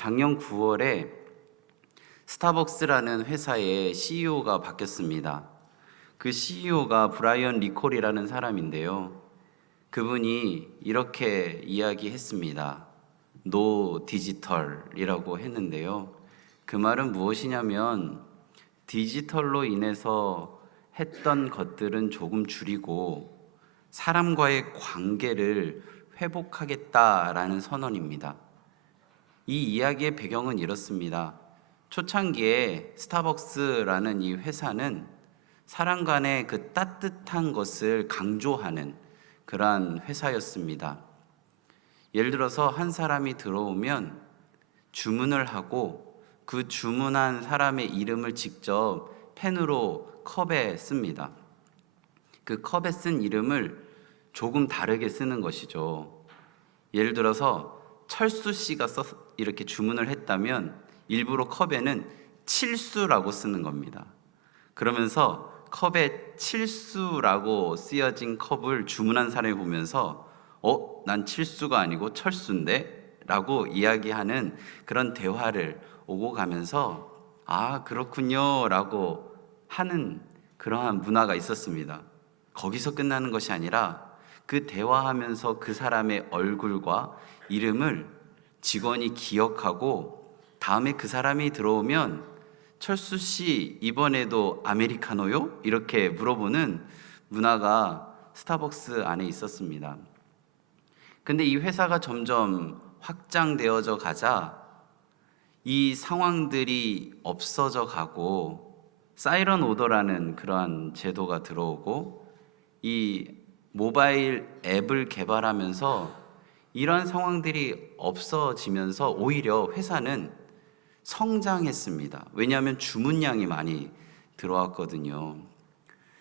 작년 9월에 스타벅스라는 회사의 CEO가 바뀌었습니다. 그 CEO가 브라이언 리콜이라는 사람인데요. 그분이 이렇게 이야기했습니다. 노 디지털이라고 했는데요. 그 말은 무엇이냐면 디지털로 인해서 했던 것들은 조금 줄이고 사람과의 관계를 회복하겠다라는 선언입니다. 이 이야기의 배경은 이렇습니다. 초창기에 스타벅스라는 이 회사는 사람 간의 그 따뜻한 것을 강조하는 그러한 회사였습니다. 예를 들어서 한 사람이 들어오면 주문을 하고 그 주문한 사람의 이름을 직접 펜으로 컵에 씁니다. 그 컵에 쓴 이름을 조금 다르게 쓰는 것이죠. 예를 들어서 철수 씨가 이렇게 주문을 했다면 일부러 컵에는 칠수라고 쓰는 겁니다. 그러면서 컵에 칠수라고 쓰여진 컵을 주문한 사람이 보면서 난 칠수가 아니고 철수인데? 라고 이야기하는 그런 대화를 오고 가면서 그렇군요 라고 하는 그러한 문화가 있었습니다. 거기서 끝나는 것이 아니라 그 대화하면서 그 사람의 얼굴과 이름을 직원이 기억하고 다음에 그 사람이 들어오면 철수 씨 이번에도 아메리카노요? 이렇게 물어보는 문화가 스타벅스 안에 있었습니다. 근데 이 회사가 점점 확장되어져 가자 이 상황들이 없어져 가고 사이런 오더라는 그러한 제도가 들어오고 이 모바일 앱을 개발하면서 이러한 상황들이 없어지면서 오히려 회사는 성장했습니다. 왜냐하면 주문량이 많이 들어왔거든요.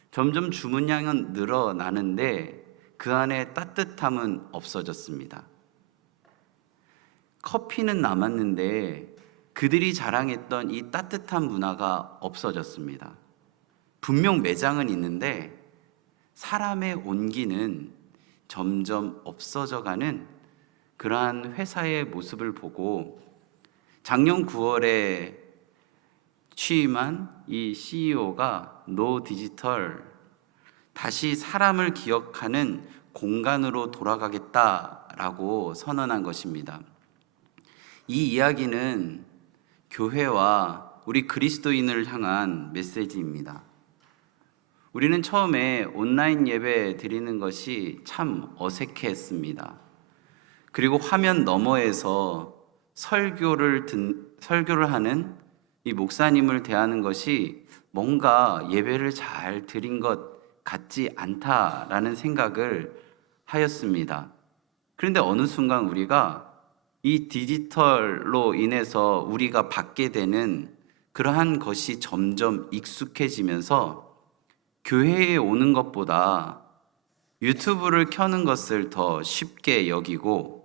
점점 주문량은 늘어나는데 그 안에 따뜻함은 없어졌습니다. 커피는 남았는데 그들이 자랑했던 이 따뜻한 문화가 없어졌습니다. 분명 매장은 있는데 사람의 온기는 점점 없어져가는 그러한 회사의 모습을 보고 작년 9월에 취임한 이 CEO가 노 디지털, 다시 사람을 기억하는 공간으로 돌아가겠다라고 선언한 것입니다. 이 이야기는 교회와 우리 그리스도인을 향한 메시지입니다. 우리는 처음에 온라인 예배 드리는 것이 참 어색했습니다. 그리고 화면 너머에서 설교를 하는 이 목사님을 대하는 것이 뭔가 예배를 잘 드린 것 같지 않다라는 생각을 하였습니다. 그런데 어느 순간 우리가 이 디지털로 인해서 우리가 받게 되는 그러한 것이 점점 익숙해지면서 교회에 오는 것보다 유튜브를 켜는 것을 더 쉽게 여기고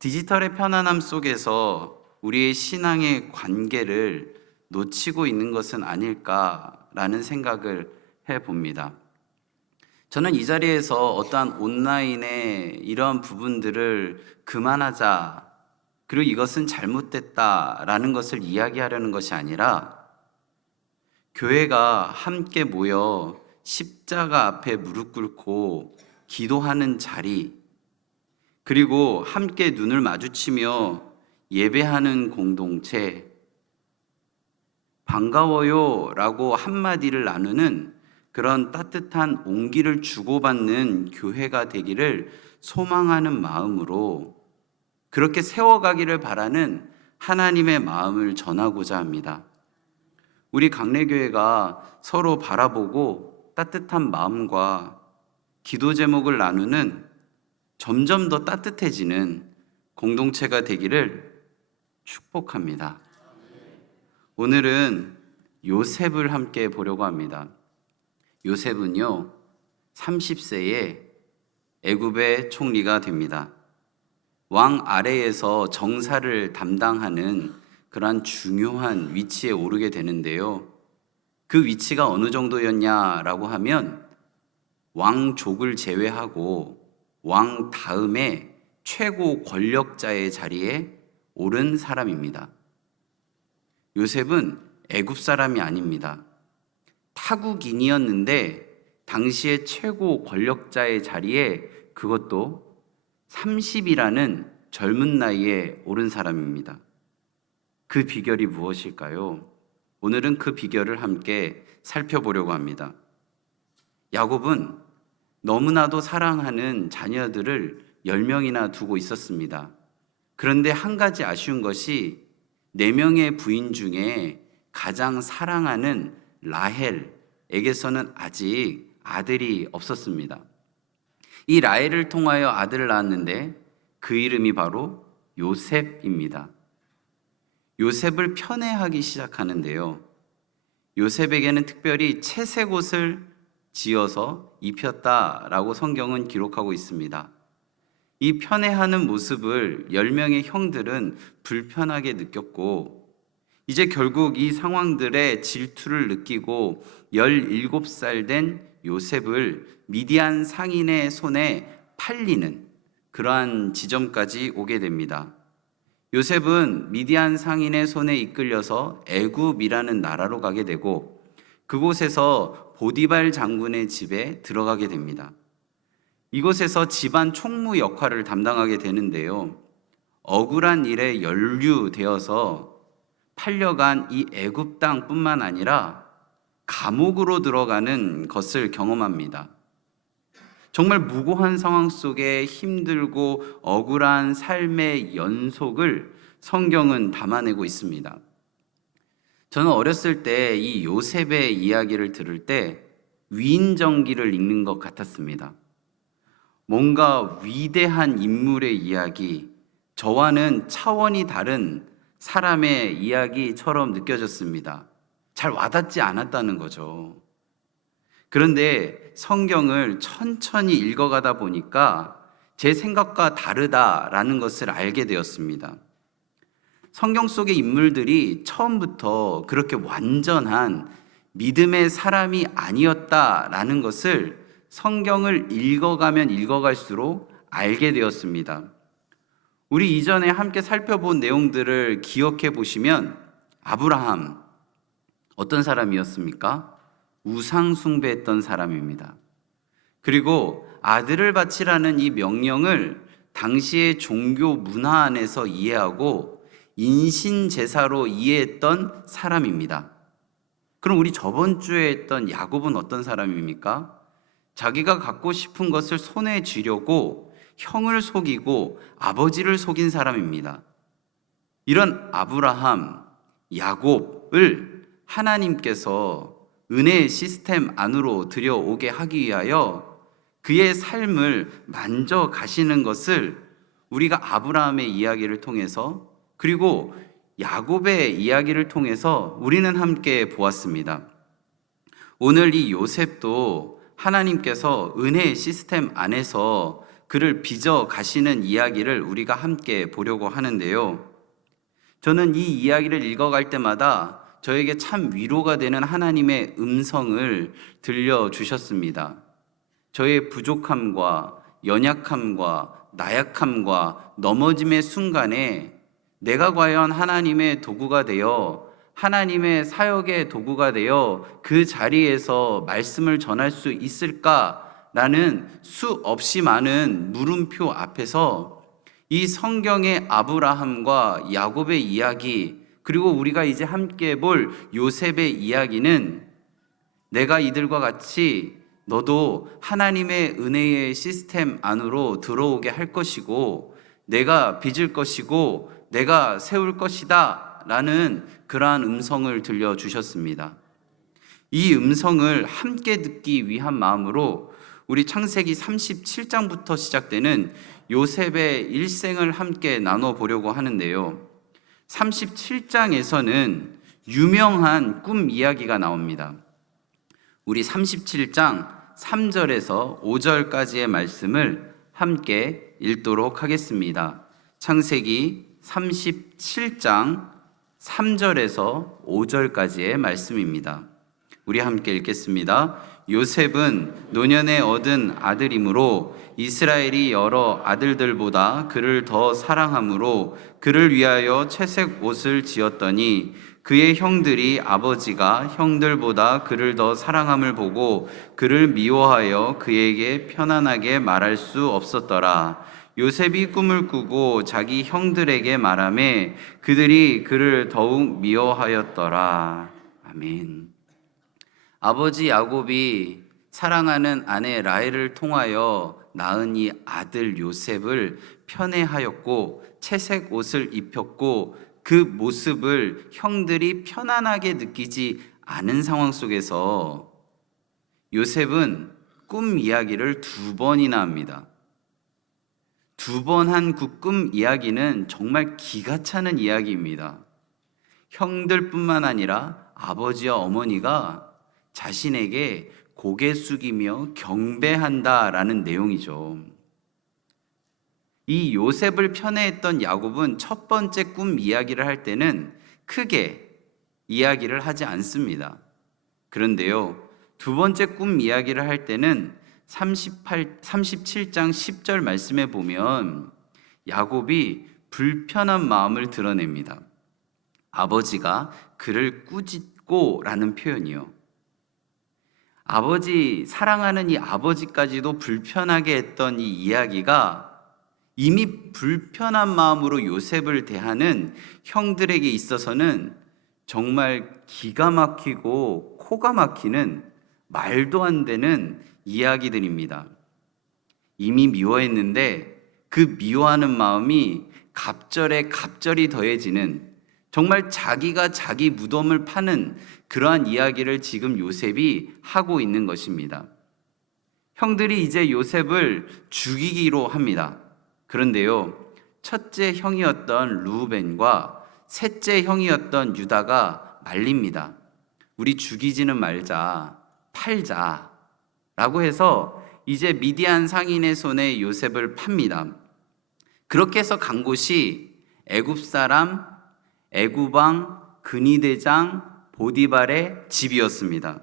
디지털의 편안함 속에서 우리의 신앙의 관계를 놓치고 있는 것은 아닐까라는 생각을 해봅니다. 저는 이 자리에서 어떠한 온라인의 이러한 부분들을 그만하자, 그리고 이것은 잘못됐다라는 것을 이야기하려는 것이 아니라 교회가 함께 모여 십자가 앞에 무릎 꿇고 기도하는 자리, 그리고 함께 눈을 마주치며 예배하는 공동체, 반가워요 라고 한마디를 나누는 그런 따뜻한 온기를 주고받는 교회가 되기를 소망하는 마음으로 그렇게 세워가기를 바라는 하나님의 마음을 전하고자 합니다. 우리 강례교회가 서로 바라보고 따뜻한 마음과 기도 제목을 나누는 점점 더 따뜻해지는 공동체가 되기를 축복합니다. 오늘은 요셉을 함께 보려고 합니다. 요셉은요, 30세에 애굽의 총리가 됩니다. 왕 아래에서 정사를 담당하는 그러한 중요한 위치에 오르게 되는데요. 그 위치가 어느 정도였냐라고 하면 왕족을 제외하고 왕 다음에 최고 권력자의 자리에 옳은 사람입니다. 요셉은 애굽 사람이 아닙니다. 타국인이었는데 당시의 최고 권력자의 자리에, 그것도 30이라는 젊은 나이에 오른 사람입니다. 그 비결이 무엇일까요? 오늘은 그 비결을 함께 살펴보려고 합니다. 야곱은 너무나도 사랑하는 자녀들을 10명이나 두고 있었습니다. 그런데 한 가지 아쉬운 것이 4명의 부인 중에 가장 사랑하는 라헬에게서는 아직 아들이 없었습니다. 이 라헬을 통하여 아들을 낳았는데 그 이름이 바로 요셉입니다. 요셉을 편애하기 시작하는데요. 요셉에게는 특별히 채색 옷을 지어서 입혔다라고 성경은 기록하고 있습니다. 이 편애하는 모습을 10명의 형들은 불편하게 느꼈고, 이제 결국 이 상황들의 질투를 느끼고 17살 된 요셉을 미디안 상인의 손에 팔리는 그러한 지점까지 오게 됩니다. 요셉은 미디안 상인의 손에 이끌려서 애굽이라는 나라로 가게 되고, 그곳에서 보디발 장군의 집에 들어가게 됩니다. 이곳에서 집안 총무 역할을 담당하게 되는데요. 억울한 일에 연루되어서 팔려간 이 애굽 땅뿐만 아니라 감옥으로 들어가는 것을 경험합니다. 정말 무고한 상황 속에 힘들고 억울한 삶의 연속을 성경은 담아내고 있습니다. 저는 어렸을 때 이 요셉의 이야기를 들을 때 위인전기를 읽는 것 같았습니다. 뭔가 위대한 인물의 이야기, 저와는 차원이 다른 사람의 이야기처럼 느껴졌습니다. 잘 와닿지 않았다는 거죠. 그런데 성경을 천천히 읽어가다 보니까 제 생각과 다르다라는 것을 알게 되었습니다. 성경 속의 인물들이 처음부터 그렇게 완전한 믿음의 사람이 아니었다라는 것을 성경을 읽어가면 읽어갈수록 알게 되었습니다. 우리 이전에 함께 살펴본 내용들을 기억해 보시면, 아브라함 어떤 사람이었습니까? 우상 숭배했던 사람입니다. 그리고 아들을 바치라는 이 명령을 당시의 종교 문화 안에서 이해하고 인신 제사로 이해했던 사람입니다. 그럼 우리 저번 주에 했던 야곱은 어떤 사람입니까? 자기가 갖고 싶은 것을 손에 쥐려고 형을 속이고 아버지를 속인 사람입니다. 이런 아브라함, 야곱을 하나님께서 은혜의 시스템 안으로 들여오게 하기 위하여 그의 삶을 만져가시는 것을 우리가 아브라함의 이야기를 통해서, 그리고 야곱의 이야기를 통해서 우리는 함께 보았습니다. 오늘 이 요셉도 하나님께서 은혜의 시스템 안에서 그를 빚어 가시는 이야기를 우리가 함께 보려고 하는데요. 저는 이 이야기를 읽어갈 때마다 저에게 참 위로가 되는 하나님의 음성을 들려주셨습니다. 저의 부족함과 연약함과 나약함과 넘어짐의 순간에 내가 과연 하나님의 도구가 되어, 하나님의 사역의 도구가 되어 그 자리에서 말씀을 전할 수 있을까라는 수없이 많은 물음표 앞에서 이 성경의 아브라함과 야곱의 이야기, 그리고 우리가 이제 함께 볼 요셉의 이야기는 내가 이들과 같이 너도 하나님의 은혜의 시스템 안으로 들어오게 할 것이고, 내가 빚을 것이고 내가 세울 것이다 라는 그러한 음성을 들려주셨습니다. 이 음성을 함께 듣기 위한 마음으로 우리 창세기 37장부터 시작되는 요셉의 일생을 함께 나눠보려고 하는데요. 37장에서는 유명한 꿈 이야기가 나옵니다. 우리 37장 3절에서 5절까지의 말씀을 함께 읽도록 하겠습니다. 창세기 37장 3절에서 5절까지의 말씀입니다. 우리 함께 읽겠습니다. 요셉은 노년에 얻은 아들이므로 이스라엘이 여러 아들들보다 그를 더 사랑함으로 그를 위하여 채색 옷을 지었더니 그의 형들이 아버지가 형들보다 그를 더 사랑함을 보고 그를 미워하여 그에게 편안하게 말할 수 없었더라. 요셉이 꿈을 꾸고 자기 형들에게 말하매 그들이 그를 더욱 미워하였더라. 아멘. 아버지 야곱이 사랑하는 아내 라헬을 통하여 낳은 이 아들 요셉을 편애하였고 채색 옷을 입혔고 그 모습을 형들이 편안하게 느끼지 않은 상황 속에서 요셉은 꿈 이야기를 2번이나 합니다. 2번 한 그 꿈 이야기는 정말 기가 차는 이야기입니다. 형들뿐만 아니라 아버지와 어머니가 자신에게 고개 숙이며 경배한다라는 내용이죠. 이 요셉을 편애했던 야곱은 첫 번째 꿈 이야기를 할 때는 크게 이야기를 하지 않습니다. 그런데요, 2번째 꿈 이야기를 할 때는 37장 10절 말씀에 보면 야곱이 불편한 마음을 드러냅니다. 아버지가 그를 꾸짖고라는 표현이요. 아버지, 사랑하는 이 아버지까지도 불편하게 했던 이 이야기가 이미 불편한 마음으로 요셉을 대하는 형들에게 있어서는 정말 기가 막히고 코가 막히는 말도 안 되는 이야기들입니다. 이미 미워했는데 그 미워하는 마음이 갑절에 갑절이 더해지는, 정말 자기가 자기 무덤을 파는 그러한 이야기를 지금 요셉이 하고 있는 것입니다. 형들이 이제 요셉을 죽이기로 합니다. 그런데요, 첫째 형이었던 루벤과 셋째 형이었던 유다가 말립니다. 우리 죽이지는 말자, 팔자 라고 해서 이제 미디안 상인의 손에 요셉을 팝니다. 그렇게 해서 간 곳이 애굽 사람, 애굽왕 근위대장 보디발의 집이었습니다.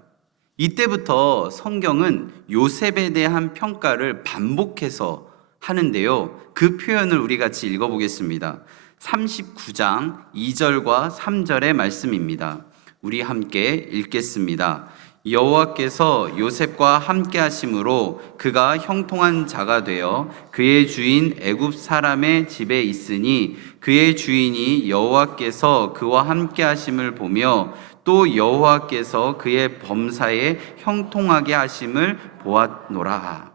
이때부터 성경은 요셉에 대한 평가를 반복해서 하는데요, 그 표현을 우리 같이 읽어보겠습니다. 39장 2절과 3절의 말씀입니다. 우리 함께 읽겠습니다. 여호와께서 요셉과 함께 하심으로 그가 형통한 자가 되어 그의 주인 애굽 사람의 집에 있으니 그의 주인이 여호와께서 그와 함께 하심을 보며 또 여호와께서 그의 범사에 형통하게 하심을 보았노라.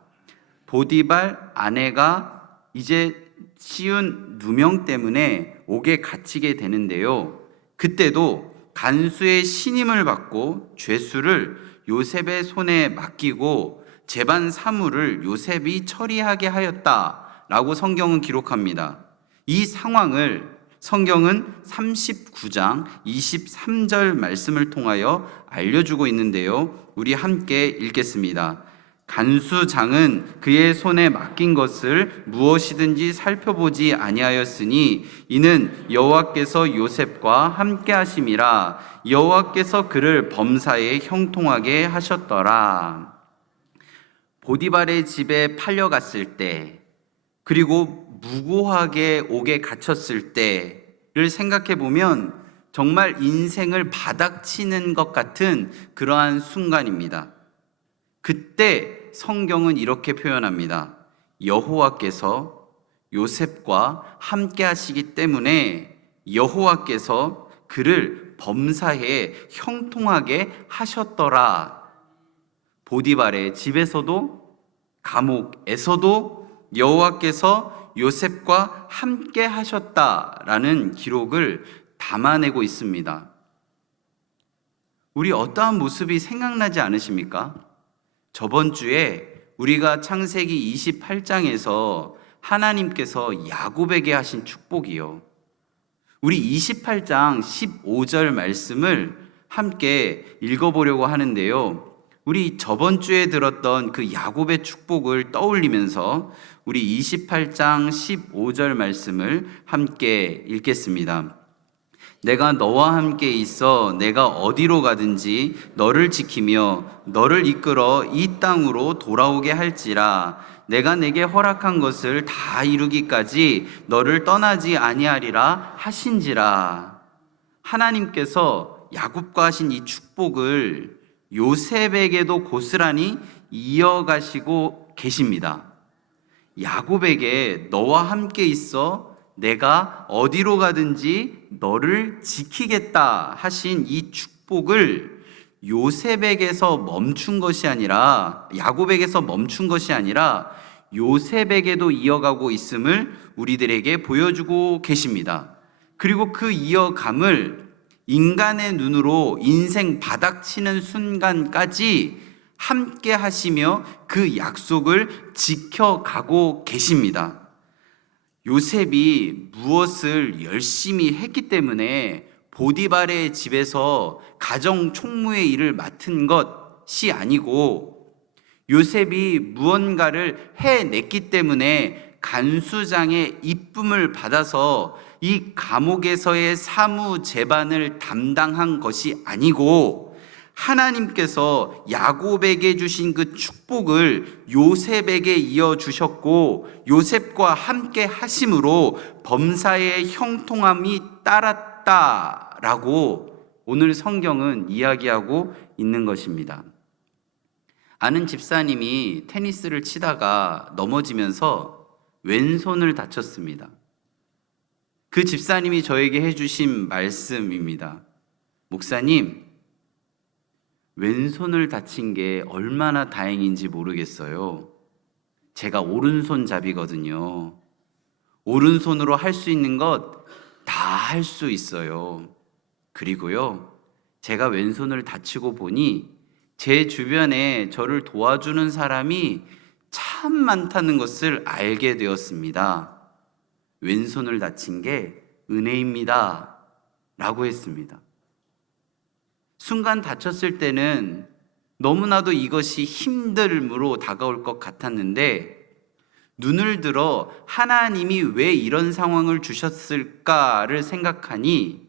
보디발 아내가 이제 씌운 누명 때문에 옥에 갇히게 되는데요, 그때도 간수의 신임을 받고 죄수를 요셉의 손에 맡기고 재반 사무를 요셉이 처리하게 하였다라고 성경은 기록합니다. 이 상황을 성경은 39장 23절 말씀을 통하여 알려주고 있는데요, 우리 함께 읽겠습니다. 간수장은 그의 손에 맡긴 것을 무엇이든지 살펴보지 아니하였으니 이는 여호와께서 요셉과 함께 하심이라. 여호와께서 그를 범사에 형통하게 하셨더라. 보디발의 집에 팔려갔을 때, 그리고 무고하게 옥에 갇혔을 때를 생각해 보면 정말 인생을 바닥치는 것 같은 그러한 순간입니다. 그때 성경은 이렇게 표현합니다. 여호와께서 요셉과 함께 하시기 때문에 여호와께서 그를 범사에 형통하게 하셨더라. 보디발의 집에서도 감옥에서도 여호와께서 요셉과 함께 하셨다라는 기록을 담아내고 있습니다. 우리 어떠한 모습이 생각나지 않으십니까? 저번 주에 우리가 창세기 28장에서 하나님께서 야곱에게 하신 축복이요, 우리 28장 15절 말씀을 함께 읽어보려고 하는데요, 우리 저번 주에 들었던 그 야곱의 축복을 떠올리면서 우리 28장 15절 말씀을 함께 읽겠습니다. 내가 너와 함께 있어 내가 어디로 가든지 너를 지키며 너를 이끌어 이 땅으로 돌아오게 할지라. 내가 내게 허락한 것을 다 이루기까지 너를 떠나지 아니하리라 하신지라. 하나님께서 야곱과 하신 이 축복을 요셉에게도 고스란히 이어가시고 계십니다. 야곱에게 너와 함께 있어 내가 어디로 가든지 너를 지키겠다 하신 이 축복을 요셉에게서 멈춘 것이 아니라, 야곱에게서 멈춘 것이 아니라 요셉에게도 이어가고 있음을 우리들에게 보여주고 계십니다. 그리고 그 이어감을 인간의 눈으로 인생 바닥치는 순간까지 함께 하시며 그 약속을 지켜가고 계십니다. 요셉이 무엇을 열심히 했기 때문에 보디발의 집에서 가정 총무의 일을 맡은 것이 아니고, 요셉이 무언가를 해냈기 때문에 간수장의 이쁨을 받아서 이 감옥에서의 사무 재반을 담당한 것이 아니고, 하나님께서 야곱에게 주신 그 축복을 요셉에게 이어주셨고 요셉과 함께 하심으로 범사의 형통함이 따랐다라고 오늘 성경은 이야기하고 있는 것입니다. 아는 집사님이 테니스를 치다가 넘어지면서 왼손을 다쳤습니다. 그 집사님이 저에게 해주신 말씀입니다. 목사님, 왼손을 다친 게 얼마나 다행인지 모르겠어요. 제가 오른손잡이거든요. 오른손으로 할 수 있는 것 다 할 수 있어요. 그리고요, 제가 왼손을 다치고 보니 제 주변에 저를 도와주는 사람이 참 많다는 것을 알게 되었습니다. 왼손을 다친 게 은혜입니다. 라고 했습니다. 순간 다쳤을 때는 너무나도 이것이 힘듦으로 다가올 것 같았는데, 눈을 들어 하나님이 왜 이런 상황을 주셨을까를 생각하니,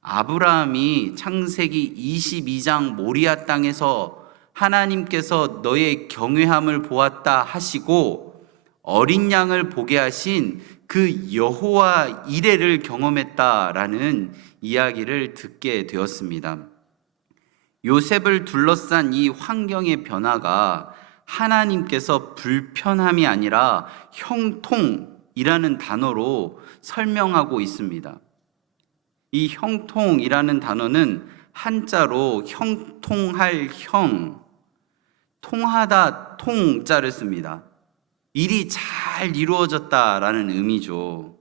아브라함이 창세기 22장 모리아 땅에서 하나님께서 너의 경외함을 보았다 하시고 어린 양을 보게 하신 그 여호와 이레를 경험했다라는 이야기를 듣게 되었습니다. 요셉을 둘러싼 이 환경의 변화가 하나님께서 불편함이 아니라 형통이라는 단어로 설명하고 있습니다. 이 형통이라는 단어는 한자로 형통할 형, 통하다 통자를 씁니다. 일이 잘 이루어졌다라는 의미죠.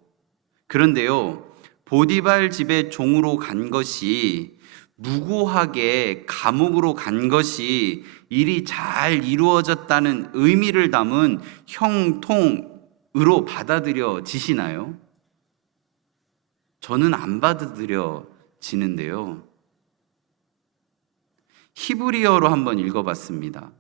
그런데요, 보디발 집에 종으로 간 것이, 무고하게 감옥으로 간 것이 일이 잘 이루어졌다는 의미를 담은 형통으로 받아들여지시나요? 저는 안 받아들여지는데요. 히브리어로 한번 읽어봤습니다.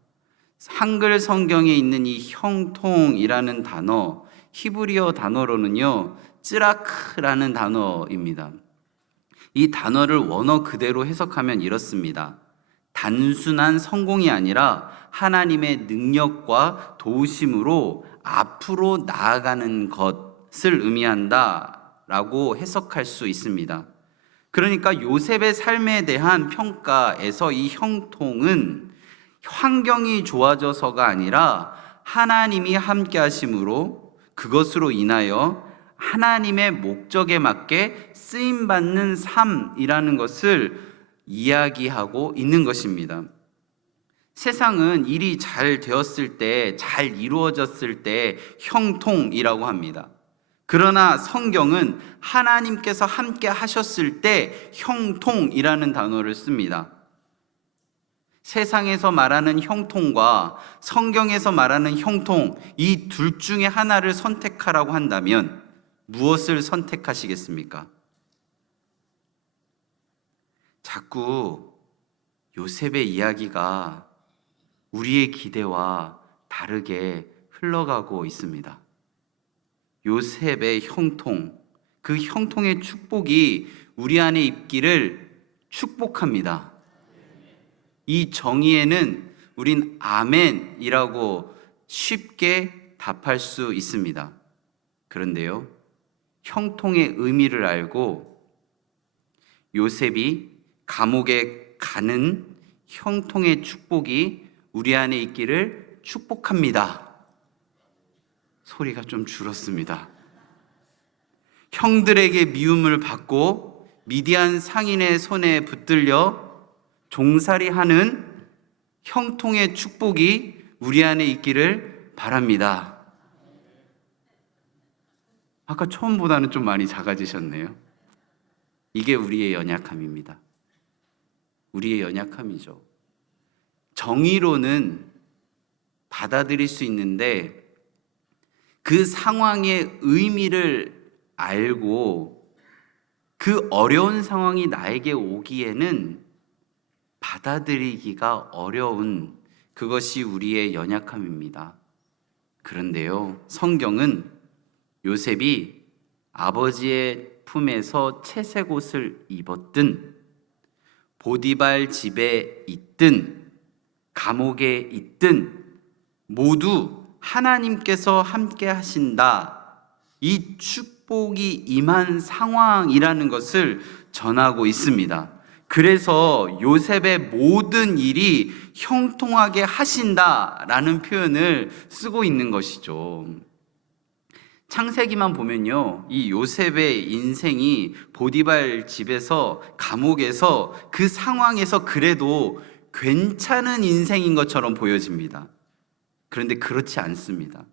한글 성경에 있는 이 형통이라는 단어, 히브리어 단어로는요, 쯔라크라는 단어입니다. 이 단어를 원어 그대로 해석하면 이렇습니다. 단순한 성공이 아니라 하나님의 능력과 도우심으로 앞으로 나아가는 것을 의미한다라고 해석할 수 있습니다. 그러니까 요셉의 삶에 대한 평가에서 이 형통은 환경이 좋아져서가 아니라 하나님이 함께 하심으로 그것으로 인하여 하나님의 목적에 맞게 쓰임받는 삶이라는 것을 이야기하고 있는 것입니다. 세상은 일이 잘 되었을 때, 잘 이루어졌을 때 형통이라고 합니다. 그러나 성경은 하나님께서 함께 하셨을 때 형통이라는 단어를 씁니다. 세상에서 말하는 형통과 성경에서 말하는 형통, 이 둘 중에 하나를 선택하라고 한다면 무엇을 선택하시겠습니까? 자꾸 요셉의 이야기가 우리의 기대와 다르게 흘러가고 있습니다. 요셉의 형통, 그 형통의 축복이 우리 안에 있기를 축복합니다. 이 정의에는 우린 아멘이라고 쉽게 답할 수 있습니다. 그런데요, 형통의 의미를 알고 요셉이 감옥에 가는 형통의 축복이 우리 안에 있기를 축복합니다. 소리가 좀 줄었습니다. 형들에게 미움을 받고 미디안 상인의 손에 붙들려 종살이하는 형통의 축복이 우리 안에 있기를 바랍니다. 아까 처음보다는 좀 많이 작아지셨네요. 이게 우리의 연약함입니다. 우리의 연약함이죠. 정의로는 받아들일 수 있는데 그 상황의 의미를 알고 그 어려운 상황이 나에게 오기에는 받아들이기가 어려운 그것이 우리의 연약함입니다. 그런데요, 성경은 요셉이 아버지의 품에서 채색 옷을 입었든 보디발 집에 있든 감옥에 있든 모두 하나님께서 함께 하신다, 이 축복이 임한 상황이라는 것을 전하고 있습니다. 그래서 요셉의 모든 일이 형통하게 하신다라는 표현을 쓰고 있는 것이죠. 창세기만 보면요, 이 요셉의 인생이 보디발 집에서, 감옥에서, 그 상황에서 그래도 괜찮은 인생인 것처럼 보여집니다. 그런데 그렇지 않습니다.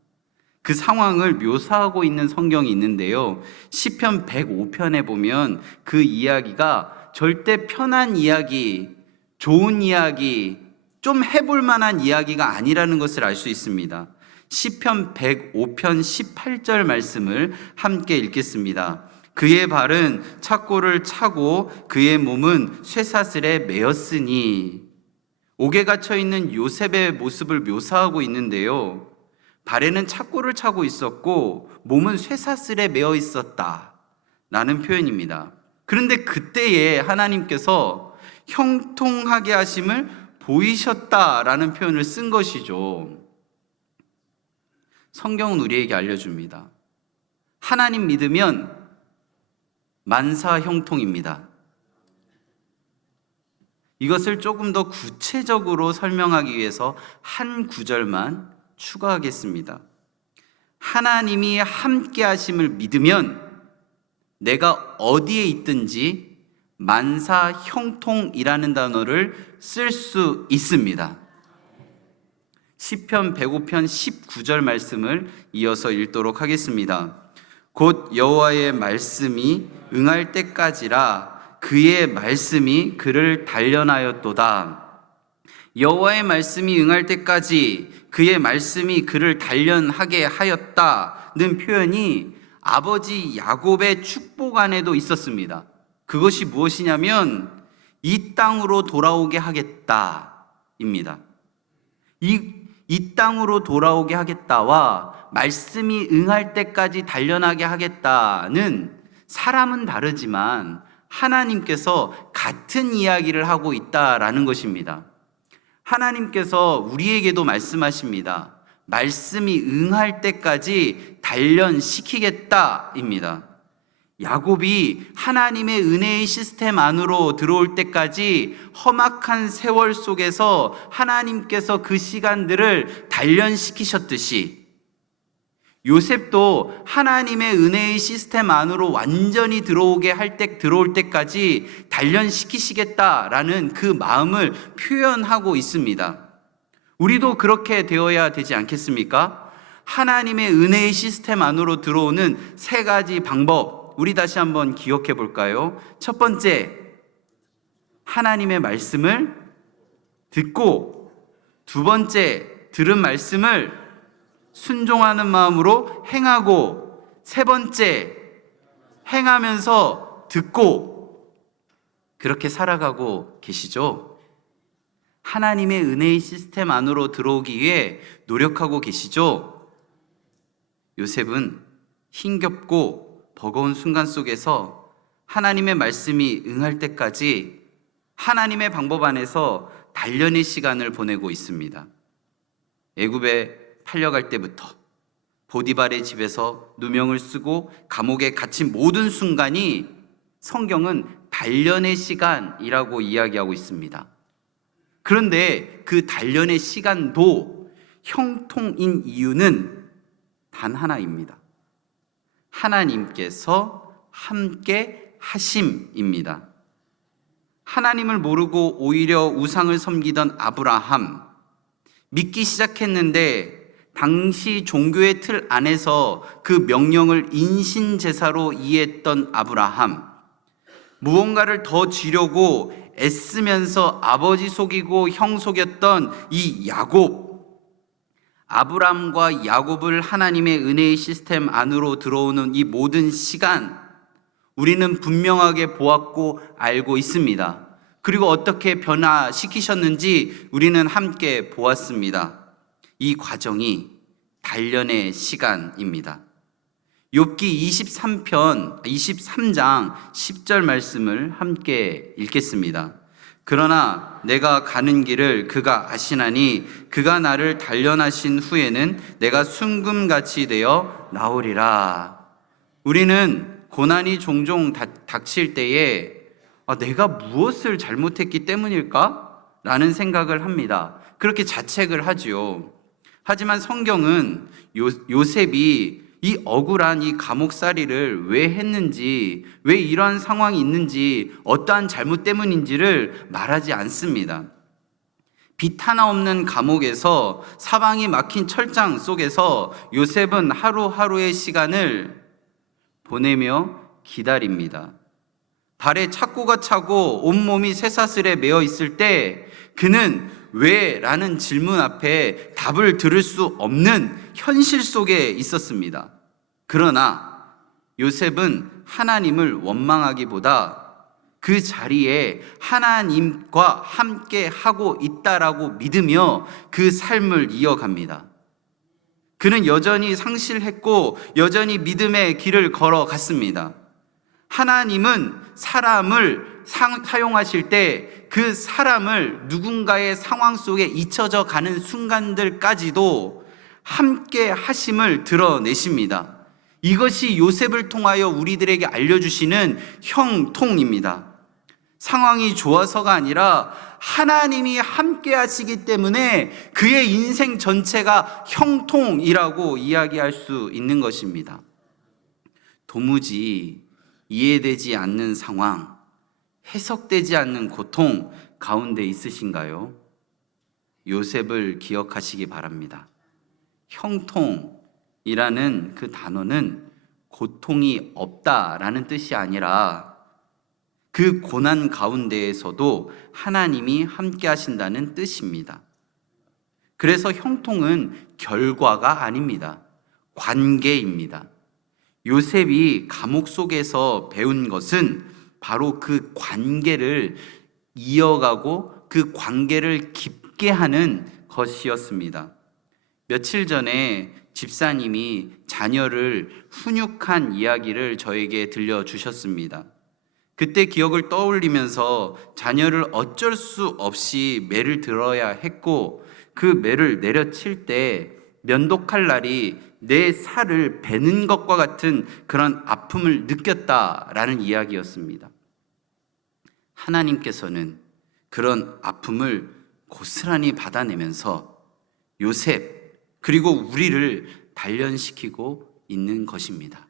그 상황을 묘사하고 있는 성경이 있는데요, 시편 105편에 보면 그 이야기가 절대 편한 이야기, 좋은 이야기, 좀 해볼 만한 이야기가 아니라는 것을 알 수 있습니다. 시편 105편 18절 말씀을 함께 읽겠습니다. 그의 발은 착고를 차고 그의 몸은 쇠사슬에 매였으니. 옥에 갇혀 있는 요셉의 모습을 묘사하고 있는데요, 발에는 착고를 차고 있었고 몸은 쇠사슬에 매어 있었다 라는 표현입니다. 그런데 그때에 하나님께서 형통하게 하심을 보이셨다라는 표현을 쓴 것이죠. 성경은 우리에게 알려줍니다. 하나님 믿으면 만사 형통입니다. 이것을 조금 더 구체적으로 설명하기 위해서 한 구절만 추가하겠습니다. 하나님이 함께 하심을 믿으면 내가 어디에 있든지 만사 형통이라는 단어를 쓸 수 있습니다. 시편 105편 19절 말씀을 이어서 읽도록 하겠습니다. 곧 여호와의 말씀이 응할 때까지라 그의 말씀이 그를 단련하였도다. 여호와의 말씀이 응할 때까지 그의 말씀이 그를 단련하게 하였다는 표현이 아버지 야곱의 축복 안에도 있었습니다. 그것이 무엇이냐면 이 땅으로 돌아오게 하겠다입니다. 이 땅으로 돌아오게 하겠다와 말씀이 응할 때까지 단련하게 하겠다는 사람은 다르지만 하나님께서 같은 이야기를 하고 있다라는 것입니다. 하나님께서 우리에게도 말씀하십니다. 말씀이 응할 때까지 단련시키겠다입니다. 야곱이 하나님의 은혜의 시스템 안으로 들어올 때까지 험악한 세월 속에서 하나님께서 그 시간들을 단련시키셨듯이 요셉도 하나님의 은혜의 시스템 안으로 완전히 들어올 때까지 단련시키시겠다라는 그 마음을 표현하고 있습니다. 우리도 그렇게 되어야 되지 않겠습니까? 하나님의 은혜의 시스템 안으로 들어오는 세 가지 방법, 우리 다시 한번 기억해 볼까요? 첫 번째, 하나님의 말씀을 듣고, 두 번째, 들은 말씀을 순종하는 마음으로 행하고, 세 번째, 행하면서 듣고, 그렇게 살아가고 계시죠? 하나님의 은혜의 시스템 안으로 들어오기 위해 노력하고 계시죠? 요셉은 힘겹고 버거운 순간 속에서 하나님의 말씀이 응할 때까지 하나님의 방법 안에서 단련의 시간을 보내고 있습니다. 애굽에 팔려갈 때부터 보디발의 집에서 누명을 쓰고 감옥에 갇힌 모든 순간이 성경은 단련의 시간이라고 이야기하고 있습니다. 그런데 그 단련의 시간도 형통인 이유는 단 하나입니다. 하나님께서 함께 하심입니다. 하나님을 모르고 오히려 우상을 섬기던 아브라함, 믿기 시작했는데 당시 종교의 틀 안에서 그 명령을 인신제사로 이해했던 아브라함, 무언가를 더 쥐려고 애쓰면서 아버지 속이고 형 속였던 이 야곱, 아브람과 야곱을 하나님의 은혜의 시스템 안으로 들어오는 이 모든 시간, 우리는 분명하게 보았고 알고 있습니다. 그리고 어떻게 변화시키셨는지 우리는 함께 보았습니다. 이 과정이 단련의 시간입니다. 욥기 23장 10절 말씀을 함께 읽겠습니다. 그러나 내가 가는 길을 그가 아시나니 그가 나를 단련하신 후에는 내가 순금같이 되어 나오리라. 우리는 고난이 종종 닥칠 때에 내가 무엇을 잘못했기 때문일까? 라는 생각을 합니다. 그렇게 자책을 하지요. 하지만 성경은 요셉이 이 억울한 이 감옥살이를 왜 했는지, 왜 이러한 상황이 있는지, 어떠한 잘못 때문인지를 말하지 않습니다. 빛 하나 없는 감옥에서, 사방이 막힌 철장 속에서 요셉은 하루하루의 시간을 보내며 기다립니다. 발에 착고가 차고 온몸이 쇠사슬에 매어 있을 때 그는 왜? 라는 질문 앞에 답을 들을 수 없는 현실 속에 있었습니다. 그러나 요셉은 하나님을 원망하기보다 그 자리에 하나님과 함께 하고 있다라고 믿으며 그 삶을 이어갑니다. 그는 여전히 상실했고 여전히 믿음의 길을 걸어갔습니다. 하나님은 사람을 사용하실 때 그 사람을 누군가의 상황 속에 잊혀져 가는 순간들까지도 함께 하심을 드러내십니다. 이것이 요셉을 통하여 우리들에게 알려주시는 형통입니다. 상황이 좋아서가 아니라 하나님이 함께 하시기 때문에 그의 인생 전체가 형통이라고 이야기할 수 있는 것입니다. 도무지 이해되지 않는 상황, 해석되지 않는 고통 가운데 있으신가요? 요셉을 기억하시기 바랍니다. 형통이라는 그 단어는 고통이 없다라는 뜻이 아니라 그 고난 가운데에서도 하나님이 함께 하신다는 뜻입니다. 그래서 형통은 결과가 아닙니다. 관계입니다. 요셉이 감옥 속에서 배운 것은 바로 그 관계를 이어가고 그 관계를 깊게 하는 것이었습니다. 며칠 전에 집사님이 자녀를 훈육한 이야기를 저에게 들려주셨습니다. 그때 기억을 떠올리면서 자녀를 어쩔 수 없이 매를 들어야 했고 그 매를 내려칠 때 면도칼 날이 내 살을 베는 것과 같은 그런 아픔을 느꼈다라는 이야기였습니다. 하나님께서는 그런 아픔을 고스란히 받아내면서 요셉 그리고 우리를 단련시키고 있는 것입니다.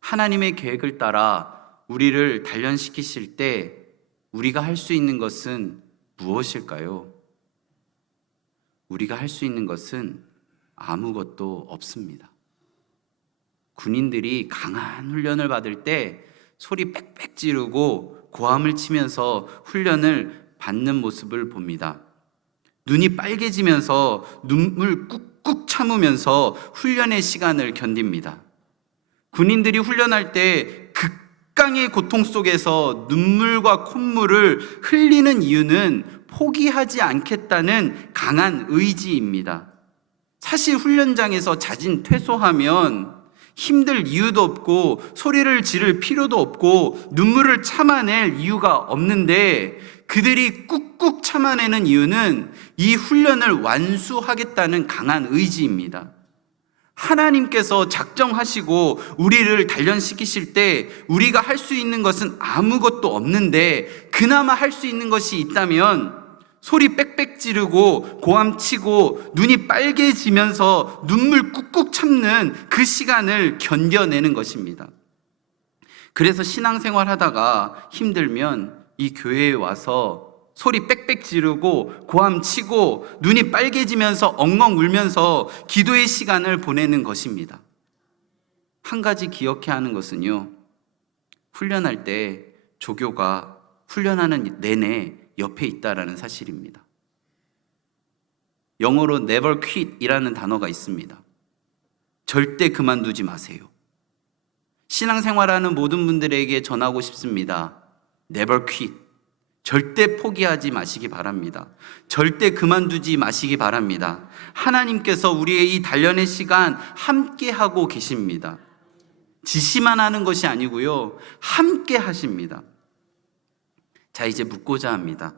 하나님의 계획을 따라 우리를 단련시키실 때 우리가 할 수 있는 것은 무엇일까요? 우리가 할 수 있는 것은 아무것도 없습니다. 군인들이 강한 훈련을 받을 때 소리 빽빽 지르고 고함을 치면서 훈련을 받는 모습을 봅니다. 눈이 빨개지면서 눈물 꾹꾹 참으면서 훈련의 시간을 견딥니다. 군인들이 훈련할 때 극강의 고통 속에서 눈물과 콧물을 흘리는 이유는 포기하지 않겠다는 강한 의지입니다. 사실 훈련장에서 자진 퇴소하면 힘들 이유도 없고 소리를 지를 필요도 없고 눈물을 참아낼 이유가 없는데 그들이 꾹꾹 참아내는 이유는 이 훈련을 완수하겠다는 강한 의지입니다. 하나님께서 작정하시고 우리를 단련시키실 때 우리가 할 수 있는 것은 아무것도 없는데 그나마 할 수 있는 것이 있다면 소리 빽빽 지르고 고함치고 눈이 빨개지면서 눈물 꾹꾹 참는 그 시간을 견뎌내는 것입니다. 그래서 신앙생활 하다가 힘들면 이 교회에 와서 소리 빽빽 지르고 고함치고 눈이 빨개지면서 엉엉 울면서 기도의 시간을 보내는 것입니다. 한 가지 기억해야 하는 것은요, 훈련할 때 조교가 훈련하는 내내 옆에 있다라는 사실입니다. 영어로 never quit 이라는 단어가 있습니다. 절대 그만두지 마세요. 신앙생활하는 모든 분들에게 전하고 싶습니다. never quit. 절대 포기하지 마시기 바랍니다. 절대 그만두지 마시기 바랍니다. 하나님께서 우리의 이 단련의 시간 함께 하고 계십니다. 지시만 하는 것이 아니고요, 함께 하십니다. 자, 이제 묻고자 합니다.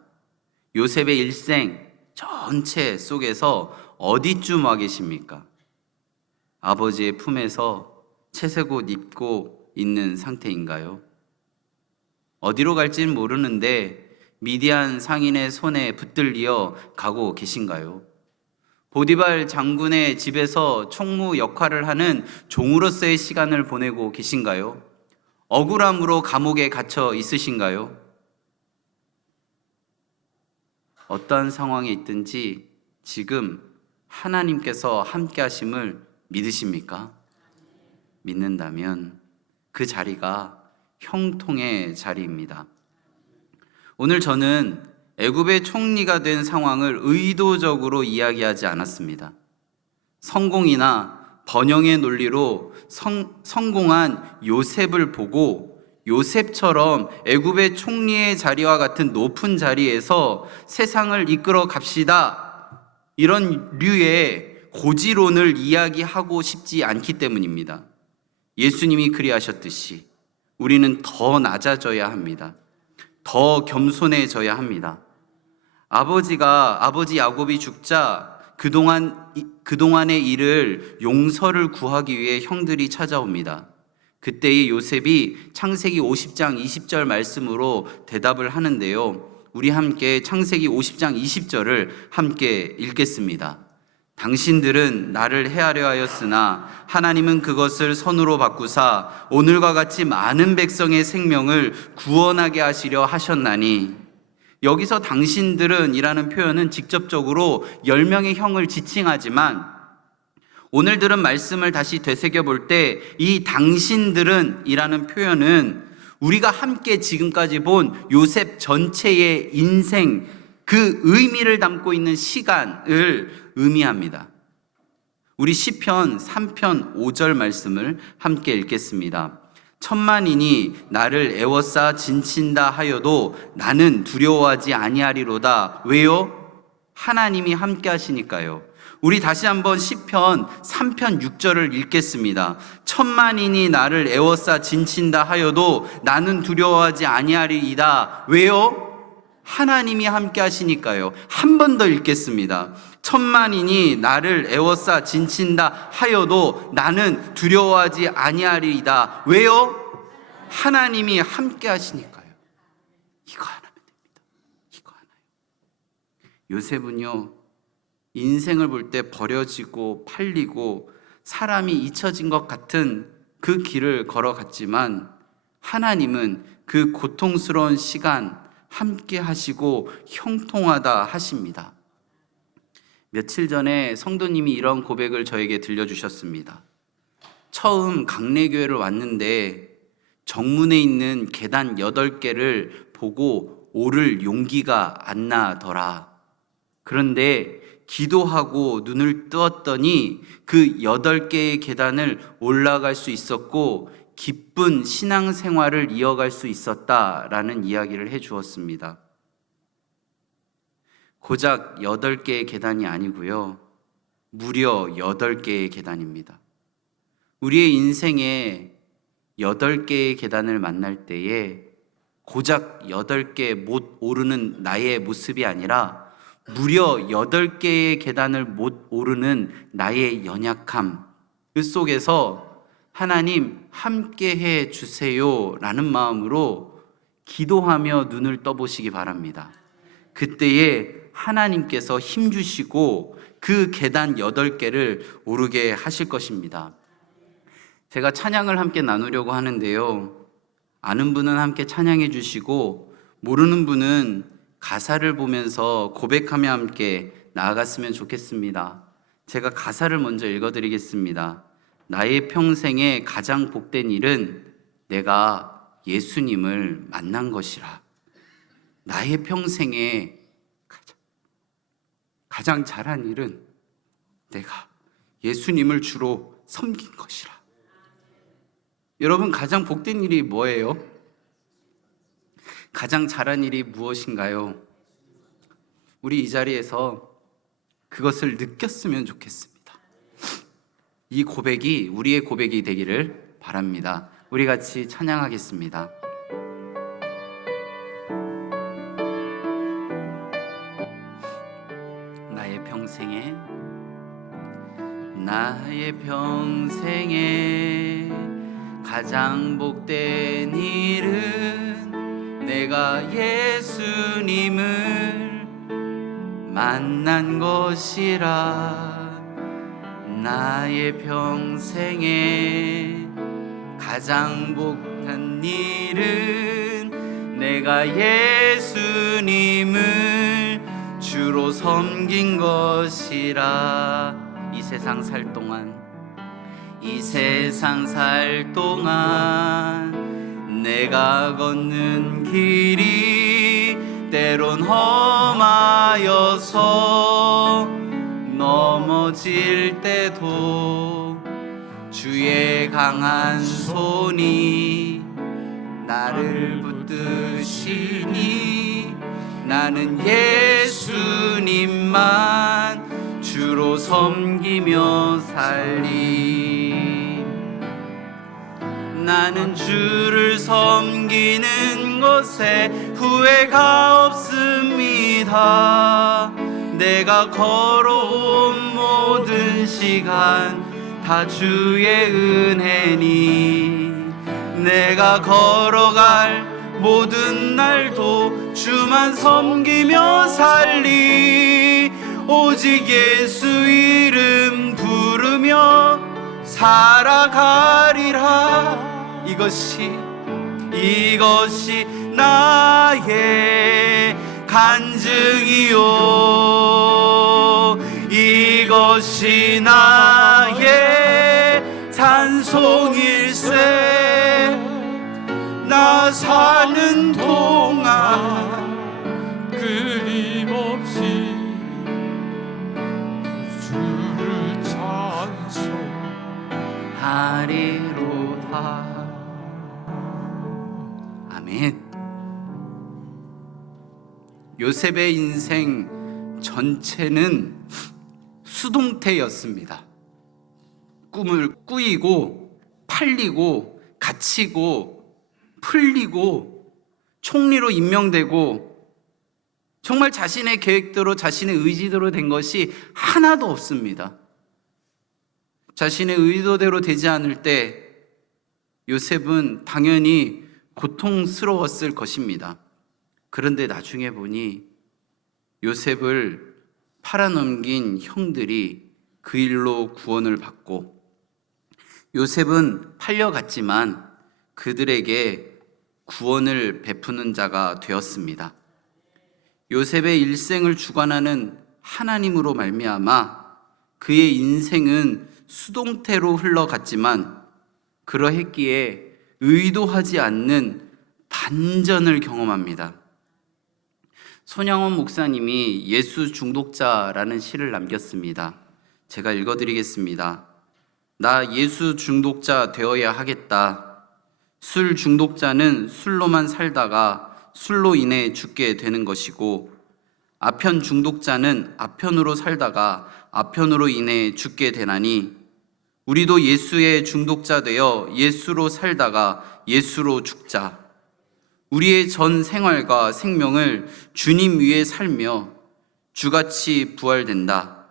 요셉의 일생 전체 속에서 어디쯤 와 계십니까? 아버지의 품에서 채색 옷 입고 있는 상태인가요? 어디로 갈지는 모르는데 미디안 상인의 손에 붙들려 가고 계신가요? 보디발 장군의 집에서 총무 역할을 하는 종으로서의 시간을 보내고 계신가요? 억울함으로 감옥에 갇혀 있으신가요? 어떠한 상황에 있든지 지금 하나님께서 함께 하심을 믿으십니까? 믿는다면 그 자리가 형통의 자리입니다. 오늘 저는 애굽의 총리가 된 상황을 의도적으로 이야기하지 않았습니다. 성공이나 번영의 논리로 성공한 요셉을 보고 요셉처럼 애굽의 총리의 자리와 같은 높은 자리에서 세상을 이끌어 갑시다, 이런 류의 고지론을 이야기하고 싶지 않기 때문입니다. 예수님이 그리하셨듯이 우리는 더 낮아져야 합니다. 더 겸손해져야 합니다. 아버지 야곱이 죽자 그동안의 일을 용서를 구하기 위해 형들이 찾아옵니다. 그때의 요셉이 창세기 50장 20절 말씀으로 대답을 하는데요, 우리 함께 창세기 50장 20절을 함께 읽겠습니다. 당신들은 나를 해하려 하였으나 하나님은 그것을 선으로 바꾸사 오늘과 같이 많은 백성의 생명을 구원하게 하시려 하셨나니. 여기서 당신들은 이라는 표현은 직접적으로 10명의 형을 지칭하지만 오늘 들은 말씀을 다시 되새겨 볼 때 이 당신들은 이라는 표현은 우리가 함께 지금까지 본 요셉 전체의 인생, 그 의미를 담고 있는 시간을 의미합니다. 우리 시편 3편 5절 말씀을 함께 읽겠습니다. 천만인이 나를 애워싸 진친다 하여도 나는 두려워하지 아니하리로다. 왜요? 하나님이 함께 하시니까요. 우리 다시 한번 시편 3편 6절을 읽겠습니다. 천만인이 나를 애워싸 진친다 하여도 나는 두려워하지 아니하리이다. 왜요? 하나님이 함께 하시니까요. 한 번 더 읽겠습니다. 천만인이 나를 애워싸 진친다 하여도 나는 두려워하지 아니하리이다. 왜요? 하나님이 함께 하시니까요. 이거 하나면 됩니다. 이거 하나요. 요셉은요, 인생을 볼 때 버려지고 팔리고 사람이 잊혀진 것 같은 그 길을 걸어갔지만 하나님은 그 고통스러운 시간 함께 하시고 형통하다 하십니다. 며칠 전에 성도님이 이런 고백을 저에게 들려주셨습니다. 처음 강례교회를 왔는데 정문에 있는 계단 8개를 보고 오를 용기가 안 나더라. 그런데 기도하고 눈을 뜨었더니 그 8개의 계단을 올라갈 수 있었고 기쁜 신앙생활을 이어갈 수 있었다라는 이야기를 해주었습니다. 고작 8개의 계단이 아니고요, 무려 8개의 계단입니다. 우리의 인생에 8개의 계단을 만날 때에 고작 8개 못 오르는 나의 모습이 아니라 무려 8개의 계단을 못 오르는 나의 연약함, 그 속에서 하나님 함께 해 주세요 라는 마음으로 기도하며 눈을 떠보시기 바랍니다. 그때에 하나님께서 힘 주시고 그 계단 8개를 오르게 하실 것입니다. 제가 찬양을 함께 나누려고 하는데요, 아는 분은 함께 찬양해 주시고 모르는 분은 가사를 보면서 고백하며 함께 나아갔으면 좋겠습니다. 제가 가사를 먼저 읽어드리겠습니다. 나의 평생에 가장 복된 일은 내가 예수님을 만난 것이라. 나의 평생에 가장 잘한 일은 내가 예수님을 주로 섬긴 것이라. 여러분, 가장 복된 일이 뭐예요? 가장 잘한 일이 무엇인가요? 우리 이 자리에서 그것을 느꼈으면 좋겠습니다. 이 고백이 우리의 고백이 되기를 바랍니다. 우리 같이 찬양하겠습니다. 나의 평생에 가장 복된 일은 내가 예수님을 만난 것이라. 나의 평생에 가장 복된 일은 내가 예수님을 주로 섬긴 것이라. 이 세상 살 동안 내가 걷는 길이 때론 험하여서 넘어질 때도 주의 강한 손이 나를 붙드시니 나는 예수님만 주로 섬기며 살리. 나는 주를 섬기는 것에 후회가 없습니다. 내가 걸어온 모든 시간 다 주의 은혜니 내가 걸어갈 모든 날도 주만 섬기며 살리. 오직 예수 이름 부르며 살아가리라. 이것이 나의 간증이요, 이것이 나의 찬송일세. 나 사는 동안 끊임없이 주를 찬송하리로다. 아멘. 요셉의 인생 전체는 수동태였습니다. 꿈을 꾸이고 팔리고 갇히고 풀리고 총리로 임명되고 정말 자신의 계획대로 자신의 의지대로 된 것이 하나도 없습니다. 자신의 의도대로 되지 않을 때 요셉은 당연히 고통스러웠을 것입니다. 그런데 나중에 보니 요셉을 팔아넘긴 형들이 그 일로 구원을 받고 요셉은 팔려갔지만 그들에게 구원을 베푸는 자가 되었습니다. 요셉의 일생을 주관하는 하나님으로 말미암아 그의 인생은 수동태로 흘러갔지만 그러했기에 의도하지 않는 반전을 경험합니다. 손양원 목사님이 예수 중독자라는 시를 남겼습니다. 제가 읽어드리겠습니다. 나 예수 중독자 되어야 하겠다. 술 중독자는 술로만 살다가 술로 인해 죽게 되는 것이고 아편 중독자는 아편으로 살다가 아편으로 인해 죽게 되나니 우리도 예수의 중독자 되어 예수로 살다가 예수로 죽자. 우리의 전 생활과 생명을 주님 위에 살며 주같이 부활된다.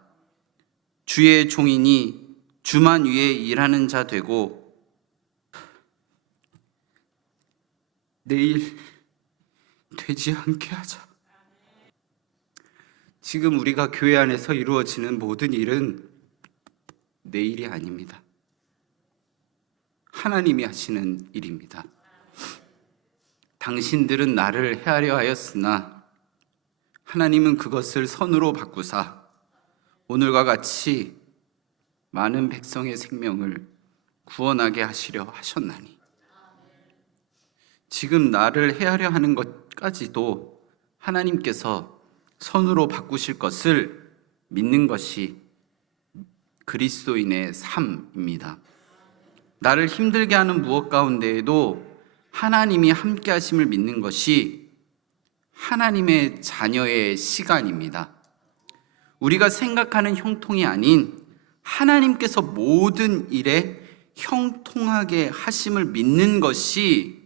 주의 종이니 주만 위에 일하는 자 되고 내일 되지 않게 하자. 지금 우리가 교회 안에서 이루어지는 모든 일은 내일이 아닙니다. 하나님이 하시는 일입니다. 당신들은 나를 헤아려 하였으나 하나님은 그것을 선으로 바꾸사 오늘과 같이 많은 백성의 생명을 구원하게 하시려 하셨나니, 지금 나를 헤아려 하는 것까지도 하나님께서 선으로 바꾸실 것을 믿는 것이 그리스도인의 삶입니다. 나를 힘들게 하는 무엇 가운데에도 하나님이 함께 하심을 믿는 것이 하나님의 자녀의 시간입니다. 우리가 생각하는 형통이 아닌 하나님께서 모든 일에 형통하게 하심을 믿는 것이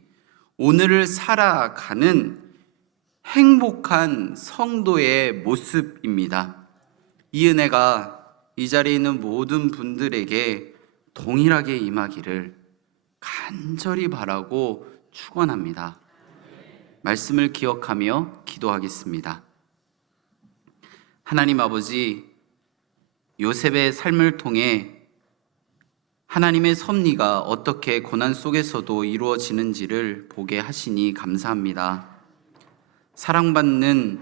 오늘을 살아가는 행복한 성도의 모습입니다. 이 은혜가 이 자리에 있는 모든 분들에게 동일하게 임하기를 간절히 바라고 축원합니다. 말씀을 기억하며 기도하겠습니다. 하나님 아버지, 요셉의 삶을 통해 하나님의 섭리가 어떻게 고난 속에서도 이루어지는지를 보게 하시니 감사합니다. 사랑받는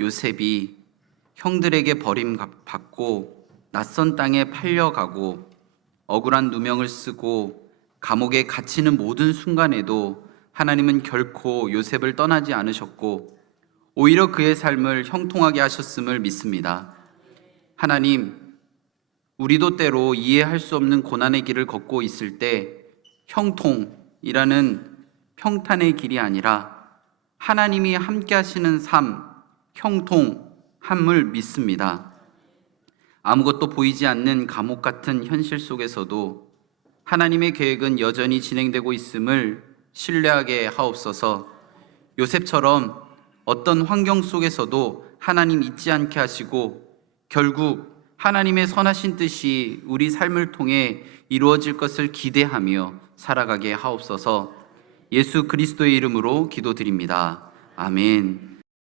요셉이 형들에게 버림받고 낯선 땅에 팔려가고 억울한 누명을 쓰고 감옥에 갇히는 모든 순간에도 하나님은 결코 요셉을 떠나지 않으셨고 오히려 그의 삶을 형통하게 하셨음을 믿습니다. 하나님, 우리도 때로 이해할 수 없는 고난의 길을 걷고 있을 때 형통이라는 평탄의 길이 아니라 하나님이 함께 하시는 삶, 형통함을 믿습니다. 아무것도 보이지 않는 감옥 같은 현실 속에서도 하나님의 계획은 여전히 진행되고 있음을 신뢰하게 하옵소서. 요셉처럼 어떤 환경 속에서도 하나님 잊지 않게 하시고 결국 하나님의 선하신 뜻이 우리 삶을 통해 이루어질 것을 기대하며 살아가게 하옵소서. 예수 그리스도의 이름으로 기도드립니다. 아멘.